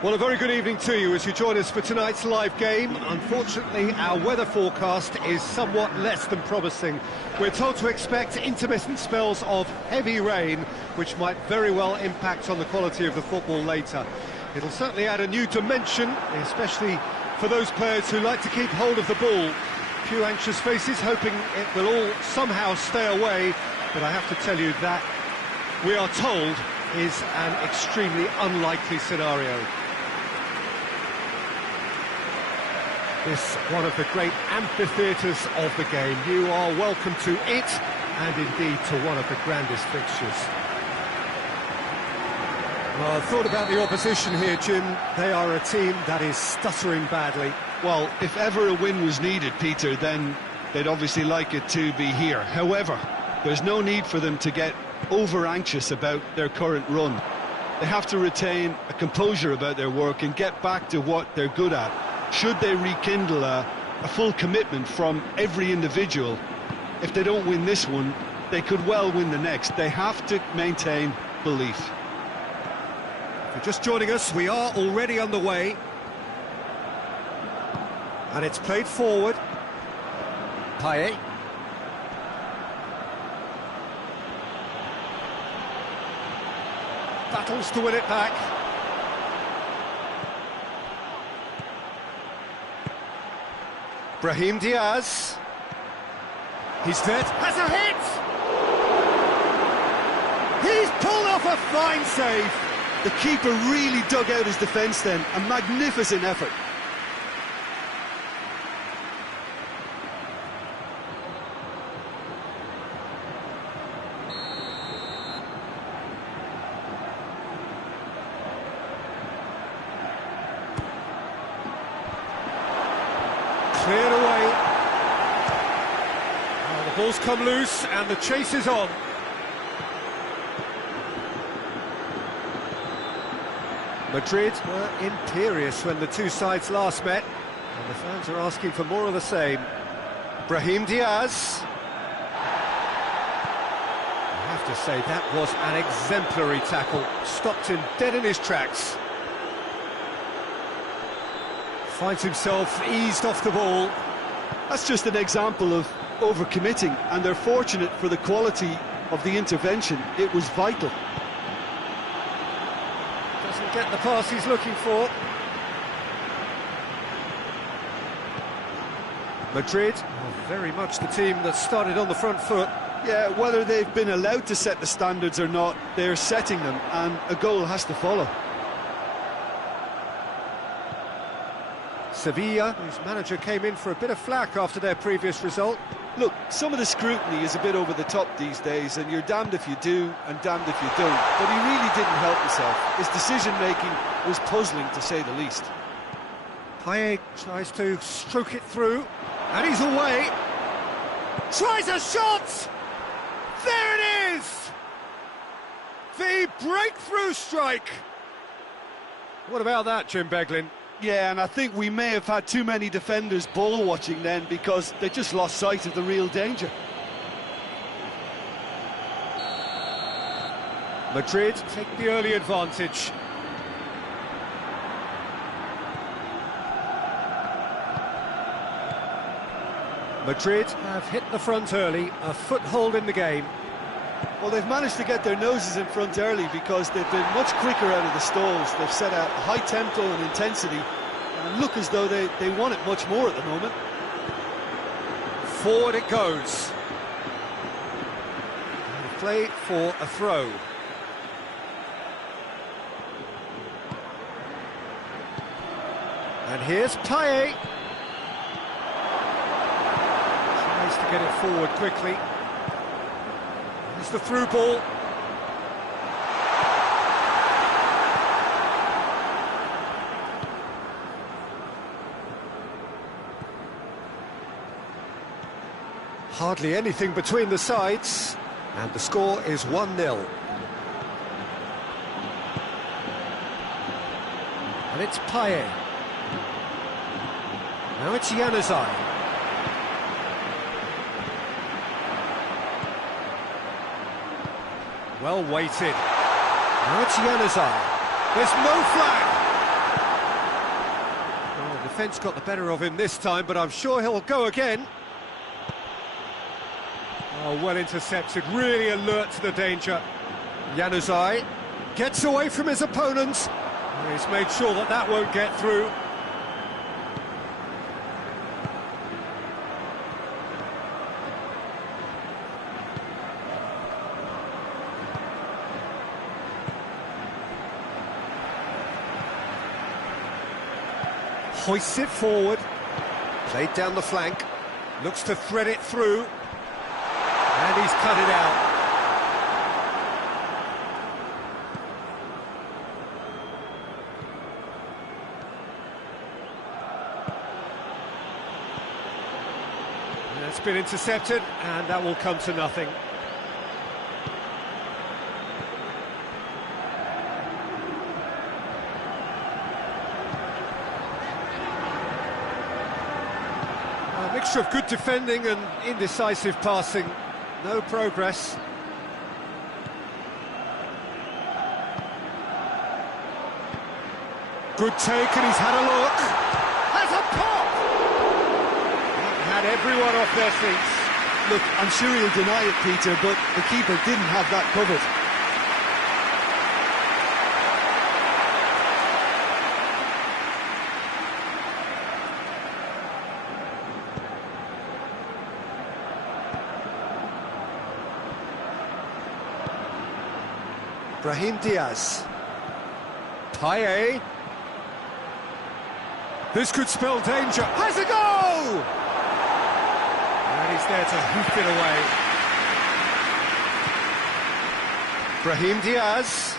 Well, a very good evening to you as you join us for tonight's live game. Unfortunately, our weather forecast is somewhat less than promising. We're told to expect intermittent spells of heavy rain, which might very well impact on the quality of the football later. It'll certainly add a new dimension, especially for those players who like to keep hold of the ball. Few anxious faces hoping it will all somehow stay away, but I have to tell you that we are told is an extremely unlikely scenario. This one of the great amphitheatres of the game. You are welcome to it, and indeed to one of the grandest fixtures. Well, I've thought about the opposition here, Jim. They are a team that is stuttering badly. Well, if ever a win was needed, Peter, then they'd obviously like it to be here. However, there's no need for them to get over-anxious about their current run. They have to retain a composure about their work and get back to what they're good at. Should they rekindle a full commitment from every individual, if they don't win this one, they could well win the next. They have to maintain belief. If you're just joining us, we are already underway. And it's played forward. Payet. Battles to win it back. Brahim Diaz. He's dead. Has a hit! He's pulled off a fine save. The keeper really dug out his defence then. A magnificent effort. Cleared away. Well, the ball's come loose and the chase is on. Madrid were imperious when the two sides last met, and the fans are asking for more of the same. Brahim Diaz. I have to say, that was an exemplary tackle. Stopped him dead in his tracks. Finds himself eased off the ball. That's just an example of overcommitting, and they're fortunate for the quality of the intervention. It was vital. Doesn't get the pass he's looking for. Madrid are very much the team that started on the front foot. Yeah, whether they've been allowed to set the standards or not, they're setting them, and a goal has to follow. Sevilla, whose manager came in for a bit of flack after their previous result. Look, some of the scrutiny is a bit over the top these days, and you're damned if you do and damned if you don't. But he really didn't help himself. His decision-making was puzzling, to say the least. Payet tries to stroke it through, and he's away. Tries a shot! There it is! The breakthrough strike! What about that, Jim Beglin? Yeah, and I think we may have had too many defenders ball watching then, because they just lost sight of the real danger. Madrid take the early advantage. Madrid have hit the front early, a foothold in the game. Well, they've managed to get their noses in front early because they've been much quicker out of the stalls. They've set a high tempo and intensity and look as though they want it much more at the moment. Forward it goes. And play for a throw. And here's Payet. Tries to get it forward quickly. It's the through ball. Hardly anything between the sides, and the score is 1-0. And it's Payet. Now it's Januzaj. Well weighted. Now it's Januzaj. There's no flag. defence got the better of him this time, but I'm sure he'll go again. Oh, well intercepted, really alert to the danger. Januzaj gets away from his opponents. He's made sure that that won't get through. Hoists it forward, played down the flank, looks to thread it through, and he's cut it out. That's been intercepted, and that will come to nothing. A mixture of good defending and indecisive passing. No progress. Good take, and he's had a look. Has a pop! That had everyone off their seats. Look, I'm sure he'll deny it, Peter, but the keeper didn't have that covered. Brahim Diaz. Payet. This could spell danger. Has a go! And he's there to hoof it away. Brahim Diaz.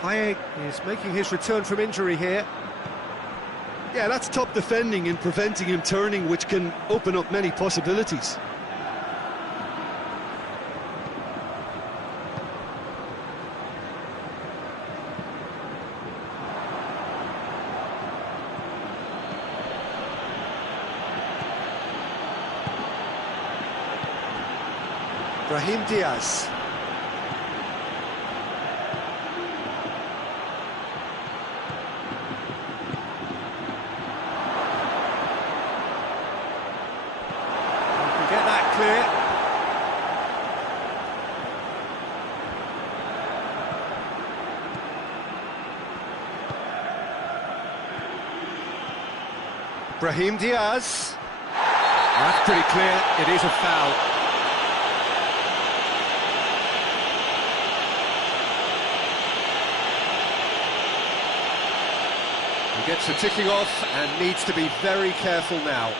Payet is making his return from injury here. Yeah, that's top defending and preventing him turning, which can open up many possibilities. Brahim Diaz. Get that clear. Brahim Diaz. That's pretty clear. It is a foul. He gets the ticking off and needs to be very careful now.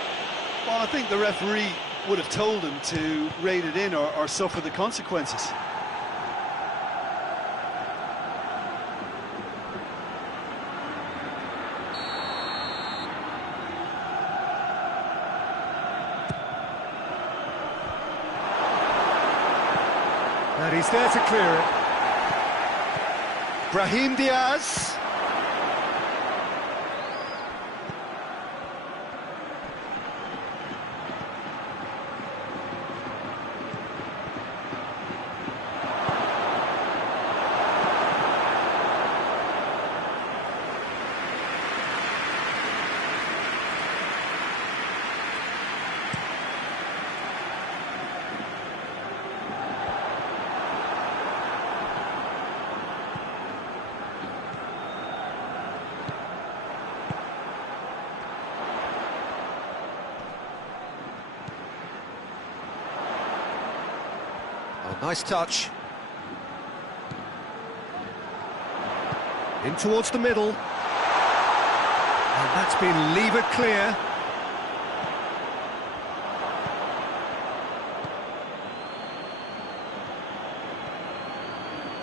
Well, I think the referee would have told him to rate it in or suffer the consequences. And he's there to clear it. Brahim Diaz. Oh, nice touch. In towards the middle. And that's been levered clear.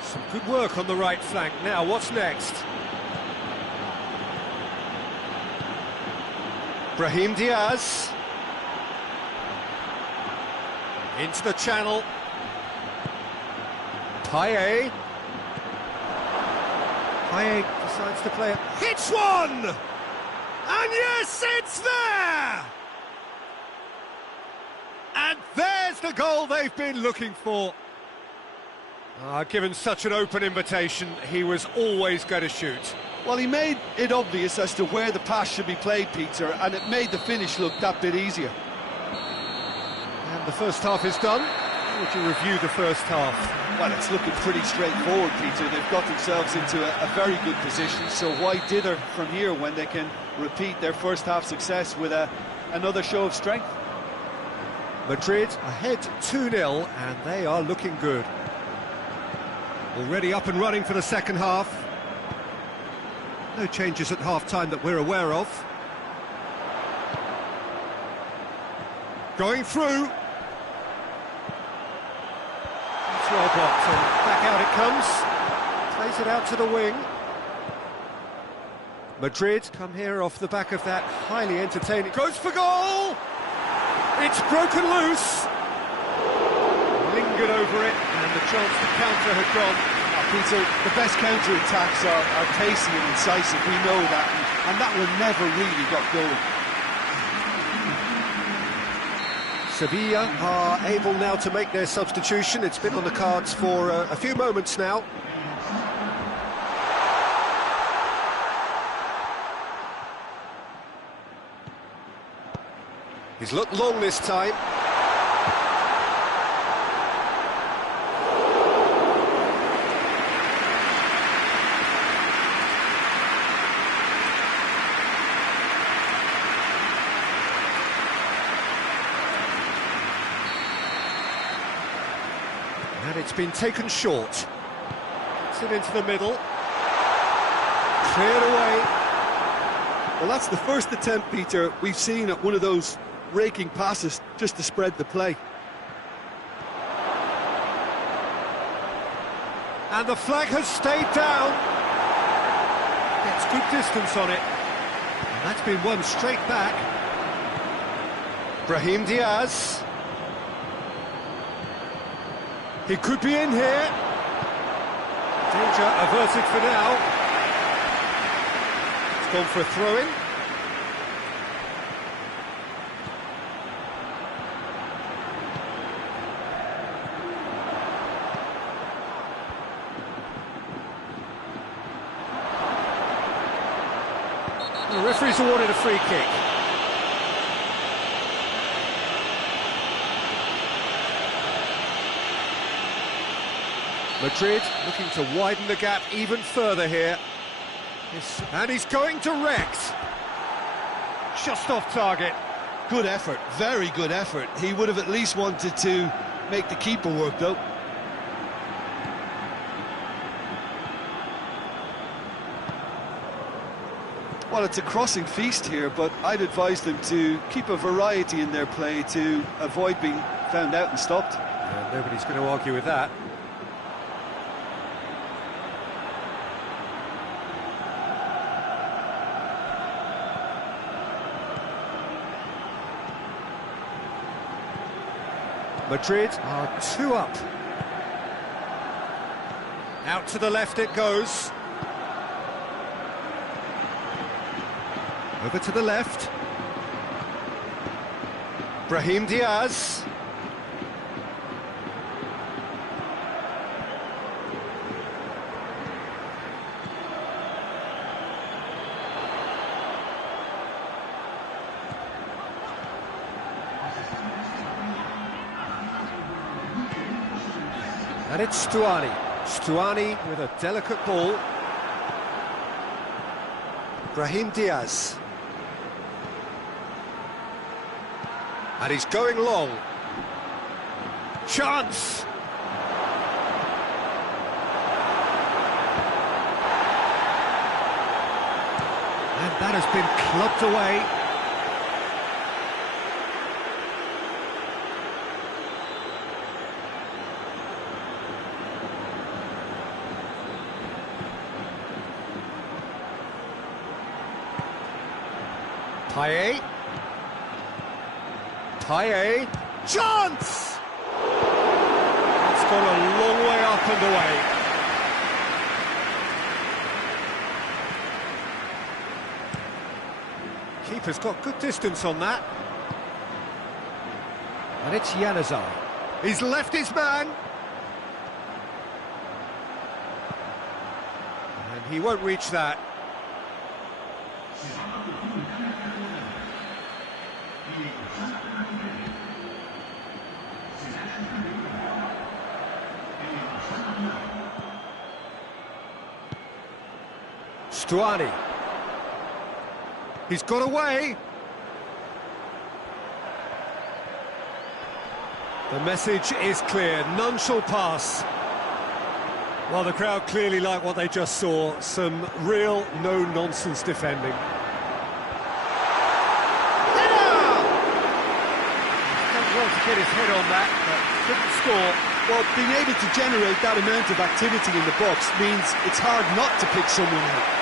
Some good work on the right flank. Now, what's next? Brahim Diaz. Into the channel. Payet. Payet decides to play it. Hits one! And yes, it's there! And there's the goal they've been looking for. Given such an open invitation, he was always going to shoot. Well, he made it obvious as to where the pass should be played, Peter, and it made the finish look that bit easier. And the first half is done. How would you review the first half? Well, it's looking pretty straightforward, Peter. They've got themselves into a very good position, so why dither from here when they can repeat their first half success with another show of strength? Madrid ahead 2-0, and they are looking good. Already up and running for the second half. No changes at half-time that we're aware of. Going through. It's well blocked, and back out it comes. Plays it out to the wing. Madrid come here off the back of that highly entertaining... Goes for goal! It's broken loose. Lingered over it, and the chance to counter had gone. Peter, the best counter-attacks are pacey and incisive, we know that, and that one never really got going. Sevilla are able now to make their substitution. It's been on the cards for a few moments now. He's looked long this time. And it's been taken short. Gets it into the middle. Cleared away. Well, that's the first attempt, Peter, we've seen at one of those raking passes just to spread the play. And the flag has stayed down. Gets good distance on it. And that's been won straight back. Brahim Diaz. He could be in here. Danger averted for now. It's gone for a throw-in. The referee's awarded a free kick. Madrid looking to widen the gap even further here. And he's going direct. Just off target. Good effort, very good effort. He would have at least wanted to make the keeper work, though. Well, it's a crossing feast here, but I'd advise them to keep a variety in their play to avoid being found out and stopped. Yeah, nobody's going to argue with that. Madrid are 2 up. Out to the left it goes. Over to the left. Brahim Diaz. And it's Stuani. Stuani with a delicate ball. Brahim Diaz. And he's going long. Chance! And that has been clubbed away. Payet. Payet. Chance! It's gone a long way up and away. Keeper's got good distance on that. And it's Januzaj. He's left his man. And he won't reach that. Stuani. He's got away. The message is clear, none shall pass. Well, the crowd clearly like what they just saw, some real no-nonsense defending. Header! Done well to get his head on that, but couldn't score. Well, being able to generate that amount of activity in the box means it's hard not to pick someone out.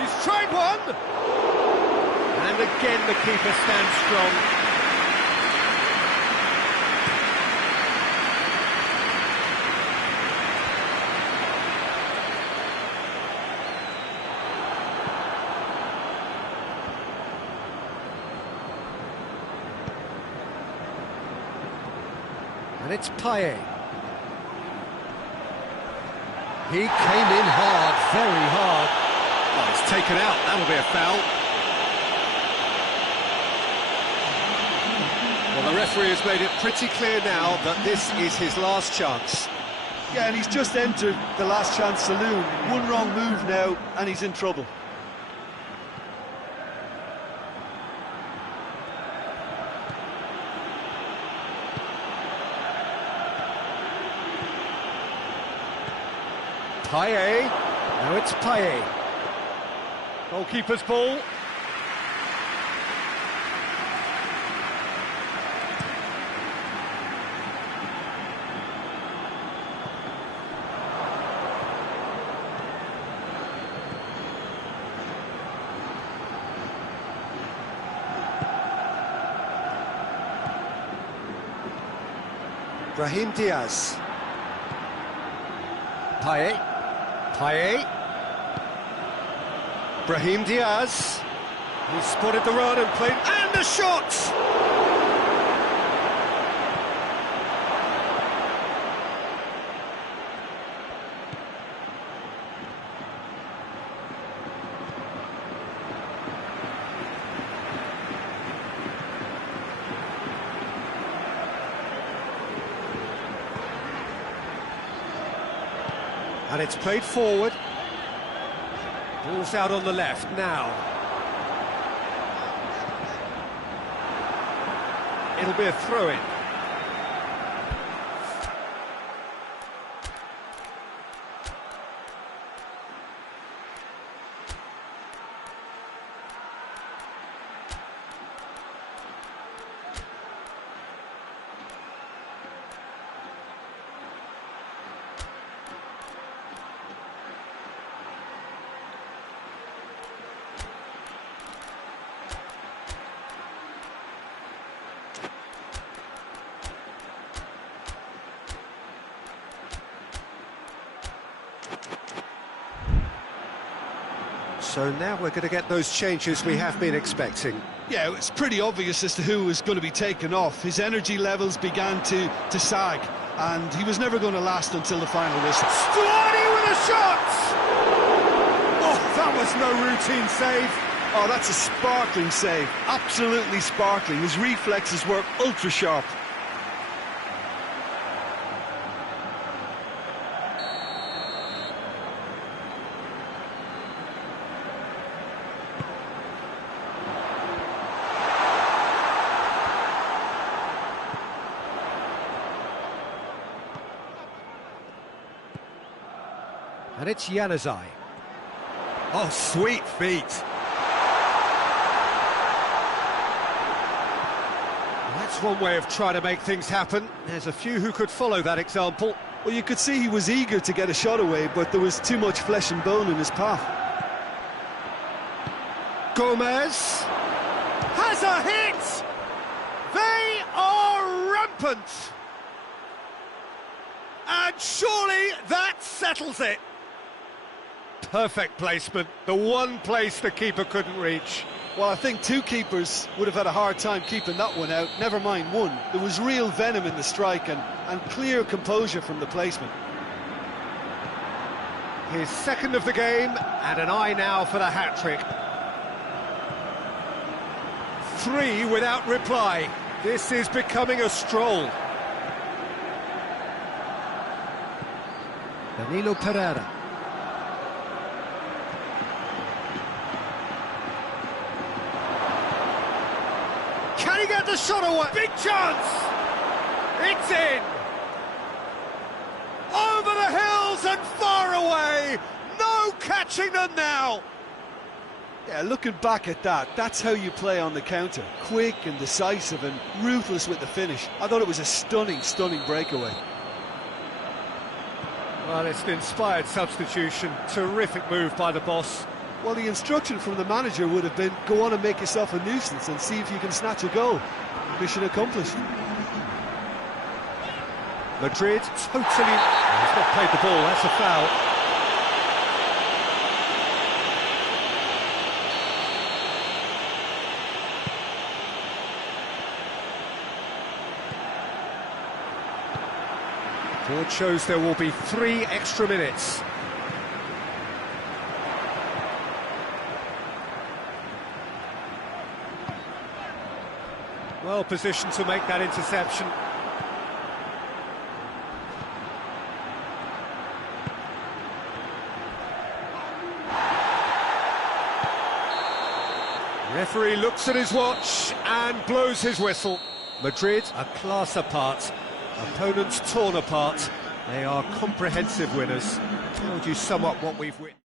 He's tried one! And again the keeper stands strong. And it's Payet. He came in hard, very hard. Oh, it's taken out, that'll be a foul. Well, the referee has made it pretty clear now that this is his last chance. Yeah, and he's just entered the last chance saloon. One wrong move now, and he's in trouble. Payet, now it's Payet. Goalkeeper's ball. Brahim Diaz. Payet. Payet. Brahim Diaz. He spotted the run and played... And the shot! And it's played forward. Ball's out on the left now. It'll be a throw-in. So now we're going to get those changes we have been expecting. Yeah, it's pretty obvious as to who was going to be taken off. His energy levels began to sag, and he was never going to last until the final whistle. Stuani with a shot! Oh, that was no routine save. Oh, that's a sparkling save. Absolutely sparkling. His reflexes were ultra-sharp. And it's Januzaj. Oh, sweet feet. That's one way of trying to make things happen. There's a few who could follow that example. Well, you could see he was eager to get a shot away, but there was too much flesh and bone in his path. Gomez has a hit! They are rampant! And surely that settles it. Perfect placement, the one place the keeper couldn't reach. Well, I think two keepers would have had a hard time keeping that one out, never mind one. There was real venom in the strike and clear composure from the placement. His second of the game, and an eye now for the hat-trick. 3 without reply. This is becoming a stroll. Danilo Pereira. Can he get the shot away? Big chance! It's in! Over the hills and far away! No catching them now! Yeah, looking back at that, that's how you play on the counter. Quick and decisive and ruthless with the finish. I thought it was a stunning, stunning breakaway. Well, it's an inspired substitution. Terrific move by the boss. Well, the instruction from the manager would have been, go on and make yourself a nuisance and see if you can snatch a goal. Mission accomplished. Madrid totally... Oh, he's not played the ball, that's a foul. Board shows there will be 3 extra minutes. Well positioned to make that interception. Referee looks at his watch and blows his whistle. Madrid a class apart. Opponents torn apart. They are comprehensive winners. Told you somewhat what we've witnessed.